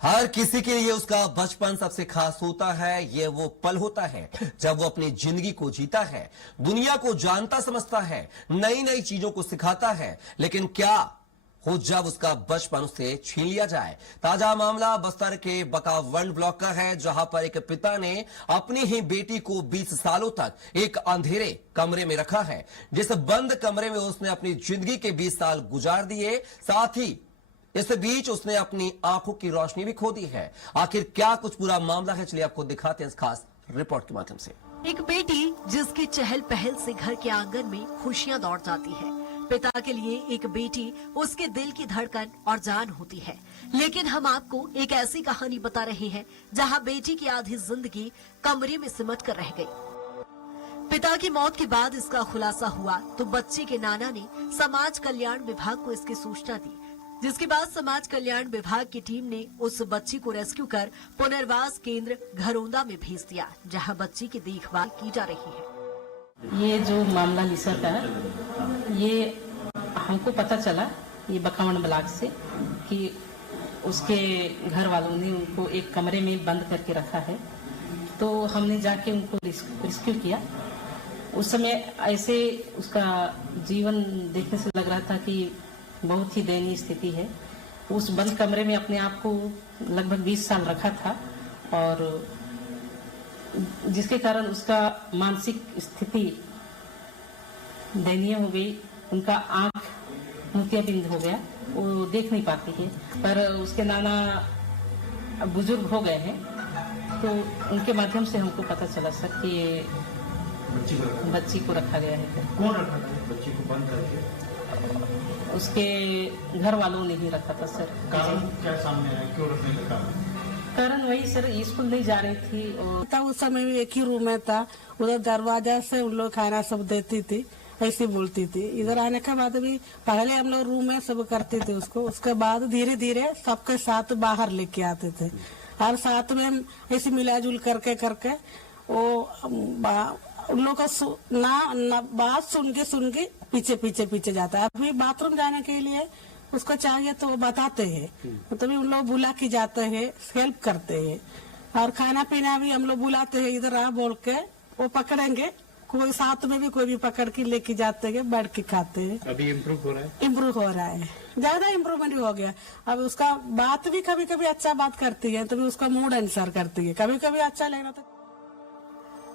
हर किसी के लिए उसका बचपन सबसे खास होता है। ये वो पल होता है जब वो अपनी जिंदगी को जीता है, दुनिया को जानता समझता है, नई नई चीजों को सिखाता है। लेकिन क्या हो जब उसका बचपन उससे छीन लिया जाए। ताजा मामला बस्तर के बकावंड ब्लॉक का है, जहां पर एक पिता ने अपनी ही बेटी को 20 सालों तक एक अंधेरे कमरे में रखा है। जिस बंद कमरे में उसने अपनी जिंदगी के 20 साल गुजार दिए, साथ ही इस बीच उसने अपनी आंखों की रोशनी भी खो दी है। आखिर क्या कुछ पूरा मामला है, चलिए आपको दिखाते हैं इस खास रिपोर्ट के माध्यम से। एक बेटी जिसकी चहल पहल से घर के आंगन में खुशियां दौड़ जाती है। पिता के लिए एक बेटी उसके दिल की धड़कन और जान होती है। लेकिन हम आपको एक ऐसी कहानी बता रहे हैं जहां बेटी की आधी जिंदगी कमरे में सिमट कर रह गई। पिता की मौत के बाद इसका खुलासा हुआ तो बच्ची के नाना ने समाज कल्याण विभाग को इसकी सूचना दी, जिसके बाद समाज कल्याण विभाग की टीम ने उस बच्ची को रेस्क्यू कर पुनर्वास केंद्र घरौंदा में भेज दिया, जहां बच्ची की देखभाल की जा रही है। ये जो मामला लिसा का है, ये हमको पता चला ये बकावंड ब्लॉक से कि उसके घर वालों ने उनको एक कमरे में बंद करके रखा है। तो हमने जाके उनको रेस्क्यू किया। उस समय ऐसे उसका जीवन देखने से लग रहा था कि बहुत ही दयनीय स्थिति है। उस बंद कमरे में अपने आप को लगभग 20 साल रखा था और जिसके कारण उसका मानसिक स्थिति दयनीय हो गई। उनका आंख मोतियाबिंद हो गया, वो देख नहीं पाती है। पर उसके नाना बुजुर्ग हो गए हैं, तो उनके माध्यम से हमको पता चला सर कि ये बच्ची को रखा गया है। कौन रखा था बच्ची को बंद करके? उसके घर वालों ने ही रखा था सर। कारण क्या सामने आया, क्यों रखने का कारण वही सर, स्कूल नहीं जा रही थी और उस समय भी एक ही रूम में था। उधर दरवाजा से उन लोग खाना सब देती थी, ऐसी बोलती थी। इधर आने के बाद भी पहले हम लोग रूम में सब करते थे उसको, उसके बाद धीरे धीरे सबके साथ बाहर लेके आते थे और साथ में ऐसे मिलाजुल करके वो उन लोग का ना बात सुन के पीछे जाता है। अभी बाथरूम जाने के लिए उसको चाहिए तो वो बताते हैं, तभी उन लोग बुला के जाते हैं, हेल्प करते हैं। और खाना पीना भी हम लोग बुलाते हैं, इधर आ बोल के वो पकड़ेंगे। कोई साथ में भी कोई भी पकड़ के लेके जाते हैं, बैठ के खाते हैं। अभी इम्प्रूव हो रहा है? इम्प्रूव हो रहा है, ज्यादा इम्प्रूवमेंट हो गया। अब उसका बात भी कभी कभी अच्छा बात करती है, तभी उसका मूड अनुसार करती है। कभी कभी अच्छा लग रहा था।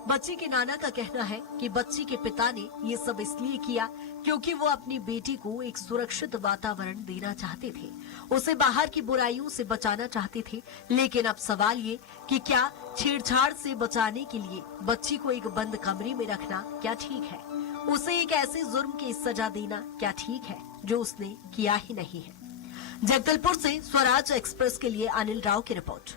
बच्ची के नाना का कहना है कि बच्ची के पिता ने ये सब इसलिए किया क्योंकि वो अपनी बेटी को एक सुरक्षित वातावरण देना चाहते थे, उसे बाहर की बुराइयों से बचाना चाहते थे। लेकिन अब सवाल ये कि क्या छेड़छाड़ से बचाने के लिए बच्ची को एक बंद कमरे में रखना क्या ठीक है? उसे एक ऐसे जुर्म की सजा देना क्या ठीक है जो उसने किया ही नहीं है? जगदलपुर से स्वराज एक्सप्रेस के लिए अनिल राव की रिपोर्ट।